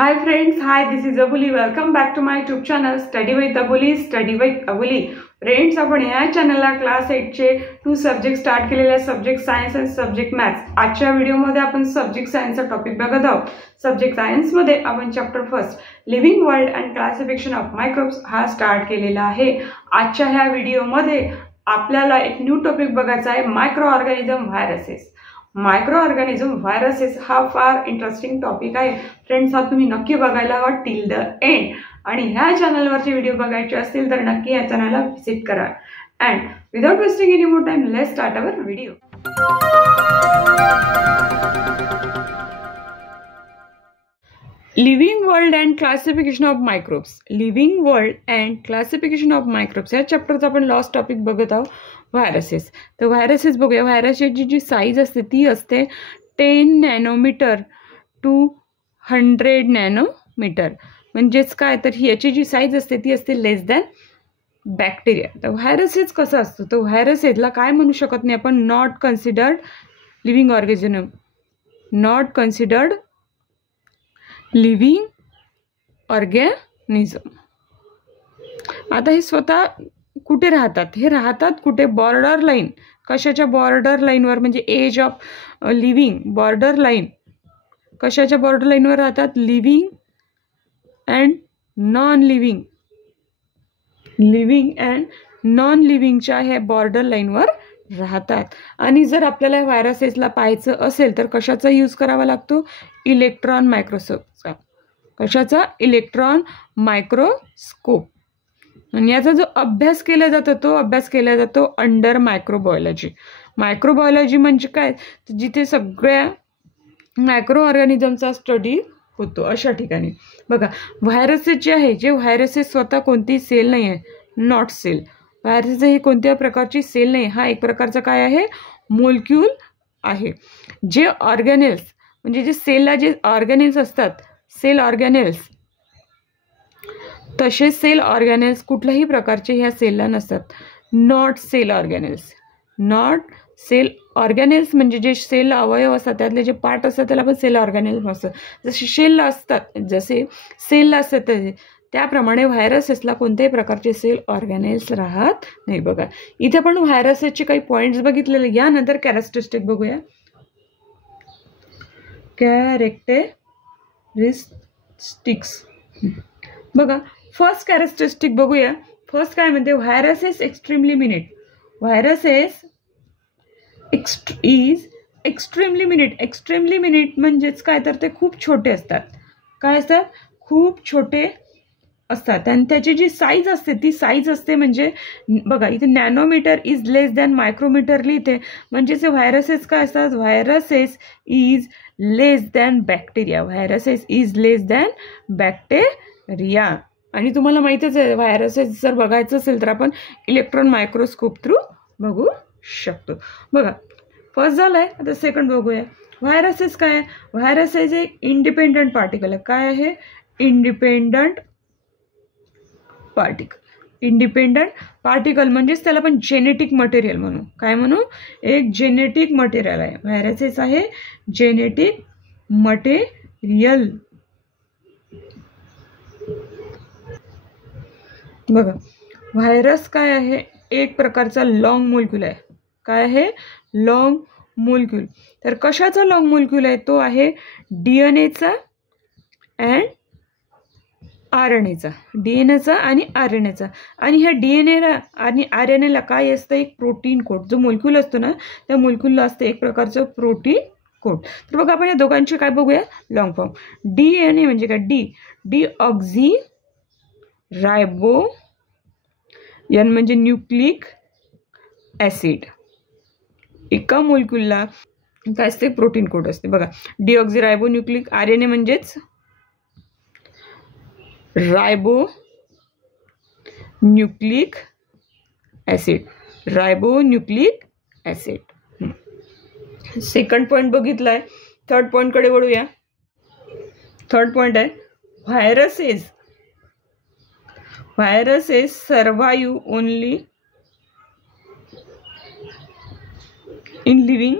Hi friends, hi, this is Abuli. Welcome back to my YouTube channel Study with Abuli, Study with Abuli. Friends, आपण या चॅनलला class 8 चे 2 subject start केलेले आहेत, subject science आणि subject maths. आजच्या व्हिडिओमध्ये आपण सब्जेक्ट सायन्सचा टॉपिक बघत आहोत. सब्जेक्ट सायन्स मध्ये आपण chapter first living world and classification of microbes हा स्टार्ट केलेला आहे. आजच्या ह्या व्हिडिओमध्ये आपल्याला एक न्यू टॉपिक बघायचा आहे, micro organism viruses. Micro organism viruses हा फार इंटरेस्टिंग टॉपिक आहे फ्रेंड्स. हा तुम्ही नक्की बघायला हवा टिल द एंड. आणि ह्या चॅनलवरचे व्हिडिओ बघायचे असतील तर नक्की या चॅनलला व्हिजिट करा. And without wasting any more time, let's start our video. Living world and classification of microbes. Living world and classification of microbes या चॅप्टरचा आपण लास्ट टॉपिक बघत आहोत, व्हायरसेस. तर व्हायरसेस बघूया. व्हायरसची जी साईज असते ती असते 10 नॅनोमीटर टू 100 नॅनोमीटर. म्हणजेच काय, तर याची जी साईज असते ती असते लेस दॅन बॅक्टेरिया. तर व्हायरसेस कसं असतं, तर व्हायरसेसला काय म्हणू शकत नाही आपण, not considered living organism, not considered living organism. आता हे स्वतः कुठे राहतात, हे राहतात कुठे, बॉर्डर लाईन. कशाच्या बॉर्डर लाईनवर, म्हणजे edge of living border line. कशाच्या बॉर्डर लाईनवर राहतात, living and non living, living and non लिव्हिंगच्या ह्या बॉर्डर लाईनवर राहतात. आणि जर आपल्याला व्हायरसेसला पाहायचं असेल तर कशाचा यूज करावा लागतो, इलेक्ट्रॉन मायक्रोस्कोपचा. कशाचा, इलेक्ट्रॉन मायक्रोस्कोप. आणि याचा जो अभ्यास केला जातो तो अभ्यास केला जातो अंडर मायक्रोबायोलॉजी. मायक्रोबायोलॉजी म्हणजे काय, जिथे सगळ्या मायक्रो ऑर्गॅनिझमचा स्टडी होतो अशा ठिकाणी. बघा, व्हायरसेस जे आहे, जे व्हायरसेस स्वतः कोणती सेल नाही आहे, नॉट सेल. व्हायरसेस ही कोणत्या प्रकारची सेल नाही, हा एक प्रकारचा काय आहे, मोलक्यूल आहे. जे ऑर्गॅनेल्स म्हणजे जे सेलला जे ऑर्गॅनेल्स असतात, सेल ऑर्गॅनेल्स, तसे सेल ऑर्गॅनेल्स कुठल्याही प्रकारचे ह्या सेलला नसतात. नॉट सेल ऑर्गॅनेल्स, नॉट सेल ऑर्गॅनेल्स म्हणजे जे सेल अवयव असतात त्यातले जे पार्ट असतात त्याला आपण सेल ऑर्गॅनेल्स असतात. जसे सेलला असतात, जसे सेलला असतात त्याप्रमाणे व्हायरसेसला कोणत्याही प्रकारचे सेल ऑर्गॅनेल्स राहत नाही. बघा, इथे आपण व्हायरसेसचे काही पॉईंट्स बघितलेले. यानंतर कॅरेक्टरिस्टिक बघूया. कॅरेक्टरिस्टिक्स बघा, फर्स्ट कॅरेक्टरिस्टिक बघूया. फर्स्ट काय म्हणते, viruses extremely minute. Viruses is extremely minute. Extremely minute म्हणजेच काय, तर ते खूप छोटे असतात. काय असतात, खूप छोटे असतात. आणि त्याची जी साईज असते ती साईज असते, म्हणजे बघा इथे nanometre is less than micrometre लिहिते. म्हणजेच व्हायरसेस काय असतात, viruses is less than bacteria. Viruses is less than bacteria. आणि तुम्हाला माहितीच आहे, व्हायरसेस जर बघायचं असेल तर आपण इलेक्ट्रॉन मायक्रोस्कोप थ्रू बघू शकतो. बघा, फर्स्ट झालंय, आता सेकंड बघूया. व्हायरसेस काय आहे, व्हायरसेस एक इंडिपेंडंट पार्टिकल आहे. काय आहे, इंडिपेंडंट पार्टिकल. इंडिपेंडंट पार्टिकल म्हणजेच त्याला आपण जेनेटिक मटेरियल म्हणू. काय म्हणू, एक जेनेटिक मटेरियल आहे. व्हायरसेस आहे जेनेटिक मटेरियल. बघा, व्हायरस काय आहे, एक प्रकारचा लॉंग मोलिक्यूल आहे. काय आहे, लॉंग मोलिक्यूल. तर कशाचा लॉंग मोलिक्यूल आहे, तो आहे डीएनएचा अँड आरएनएचा. डीएनएचा आणि आरएनएचा. आणि ह्या डीएनएला आणि आरएनएला काय असतं, एक प्रोटीन कोड. जो मोलिक्यूल असतो ना, त्या मोलिक्यूलला असतं एक प्रकारचं प्रोटीन कोड. तर बघा, आपण या दोघांची काय बघूया, लॉंग फॉर्म. डीएनए म्हणजे काय, डी ऑक्झी रायबो, एन म्हणजे न्यूक्लिक ॲसिड. एका मोलिक्यूलला काय असते, प्रोटीन कोड असते. बघा, डिऑक्झी न्यूक्लिक, आरएनए म्हणजेच ribonucleic acid, ribonucleic acid. Second point बघितलाय. थर्ड पॉईंटकडे वळूया. थर्ड पॉईंट आहे, viruses. Viruses survive only in living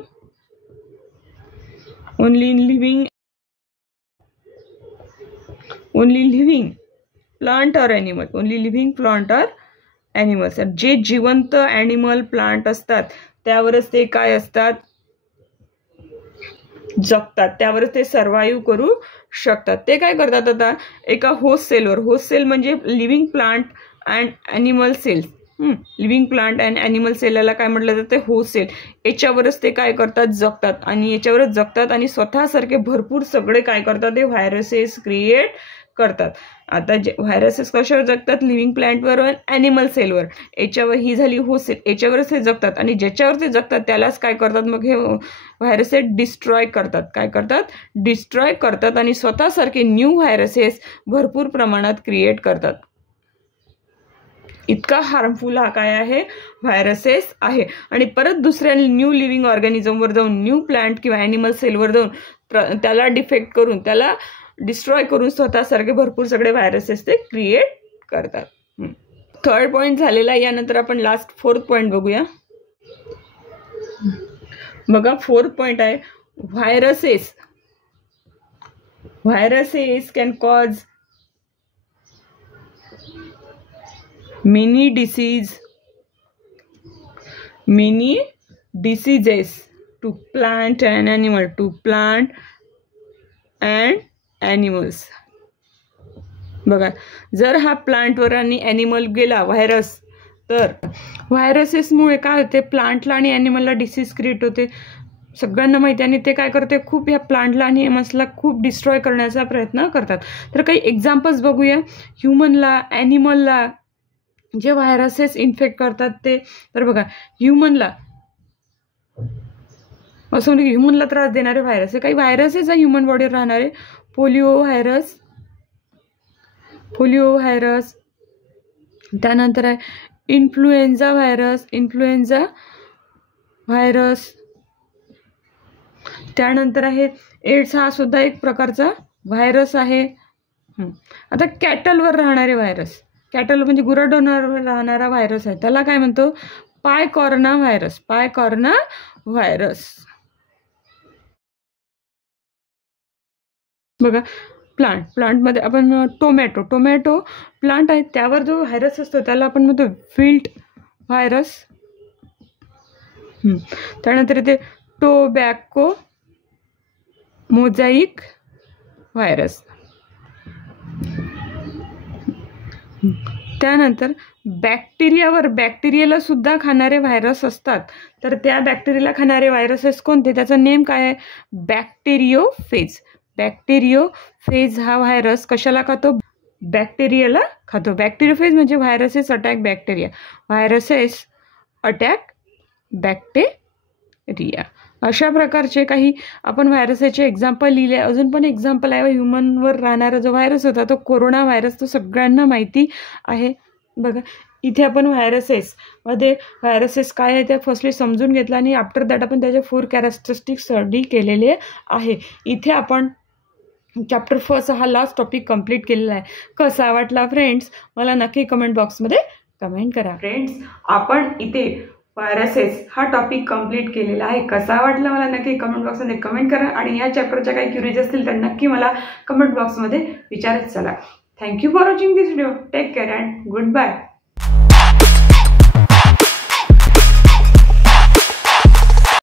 only living plant और ॲनिमल, ओनली लिव्हिंग प्लांट और ॲनिमल्स. जे जिवंत ॲनिमल प्लांट असतात त्यावरच ते काय असतात, जगतात, त्यावरच ते सर्वाईव्ह करू शकतात. ते काय करतात आता एका होस्ट सेलवर, होस्ट सेल म्हणजे living plant and animal cells, living plant and animal सेलला काय म्हटलं जातं, होस्ट सेल. याच्यावरच ते काय करतात, जगतात, आणि याच्यावरच जगतात आणि स्वतःसारखे भरपूर सगळे काय करतात, ते व्हायरसेस क्रिएट करतात. आता जे व्हायरसेस कशावर जगतात, लिव्हिंग प्लांटवर, ॲनिमल सेलवर. याच्यावर ही झाली होस्ट सेल, याच्यावरच ते जगतात आणि ज्याच्यावर ते जगतात त्यालाच काय करतात, मग हे व्हायरसेस डिस्ट्रॉय करतात. काय करतात, डिस्ट्रॉय करतात आणि स्वतःसारखे न्यू व्हायरसेस भरपूर प्रमाणात क्रिएट करतात. इतका हार्मफुल हा काय आहे, व्हायरसेस आहे. आणि परत दुसऱ्या न्यू लिव्हिंग ऑर्गॅनिझमवर जाऊन, न्यू प्लांट किंवा ॲनिमल सेलवर जाऊन त्याला डिफेक्ट करून, त्याला डिस्ट्रॉय करून स्वतःसारखे भरपूर सगळे व्हायरसेस ते क्रिएट करतात. थर्ड पॉईंट झालेला. यानंतर आपण लास्ट फोर्थ पॉईंट बघूया. बघा फोर्थ पॉईंट आहे viruses. Viruses can cause many diseases to plant and animal, to plant and animals. बघा जर हा प्लांटवर आणि ॲनिमल गेला व्हायरस, तर व्हायरसेसमुळे काय होते, प्लांटला आणि ॲनिमलला डिसीज क्रिएट होते. सगळ्यांना माहिती, आणि ते काय करते, खूप ह्या प्लांटला आणि ॲनिमल्सला खूप डिस्ट्रॉय करण्याचा प्रयत्न करतात. तर काही एक्झाम्पल्स बघूया. ह्युमनला, ॲनिमलला जे व्हायरसेस इन्फेक्ट करतात ते, तर बघा ह्युमनला असं म्हणजे ह्युमनला त्रास देणारे व्हायरस आहे. काही व्हायरसेस आहे ह्युमन बॉडीवर राहणारे. पोलिओ व्हायरस, त्यानंतर आहे इन्फ्लुएन्झा व्हायरस, त्यानंतर आहे एड्स, हा सुद्धा एक प्रकारचा व्हायरस आहे. आता कॅटलवर राहणारे व्हायरस, कॅटल म्हणजे गुराढोरांवर राहणारा व्हायरस आहे, त्याला काय म्हणतो, पायकॉर्ना व्हायरस. बघा प्लांटमध्ये आपण टोमॅटो प्लांट आहे, त्यावर जो व्हायरस असतो त्याला आपण म्हणतो विल्ट व्हायरस. त्यानंतर इथे टोबॅको मोझाईक व्हायरस. त्यानंतर बॅक्टेरियाला सुद्धा खाणारे व्हायरस असतात. तर त्या बॅक्टेरियाला खाणारे व्हायरसेस कोणते, त्याचं नेम काय आहे, बॅक्टेरियोफेज हा व्हायरस कशाला खातो, बॅक्टेरियाला खातो. बॅक्टेरियोफेज म्हणजे viruses attack bacteria, viruses attack bacteria. अशा प्रकारचे काही आपण व्हायरसचे एक्झाम्पल लिहिले. अजून पण एक्झाम्पल आहे ह्युमनवर राहणारा जो व्हायरस होता तो कोरोना व्हायरस, तो सगळ्यांना माहिती आहे. बघा इथे आपण व्हायरसेस काय आहे ते फर्स्टली समजून घेतलं आणि आफ्टर दॅट आपण त्याचे 4 कॅरेक्टरिस्टिक्स स्टडी केलेले आहे. इथे आपण चॅप्टर 1 हा लास्ट टॉपिक कंप्लीट केलेला आहे. कसा वाटला फ्रेंड्स, मला नक्की कमेंट बॉक्समध्ये कमेंट करा. फ्रेंड्स आपण इथे व्हायरसेस हा टॉपिक कंप्लीट केलेला आहे. कसा वाटला मला नक्की कमेंट बॉक्समध्ये कमेंट करा आणि या चॅप्टरच्या काही क्युरीज असतील तर नक्की मला कमेंट बॉक्समध्ये विचारत चला. Thank you for watching this video. Take care and good bye.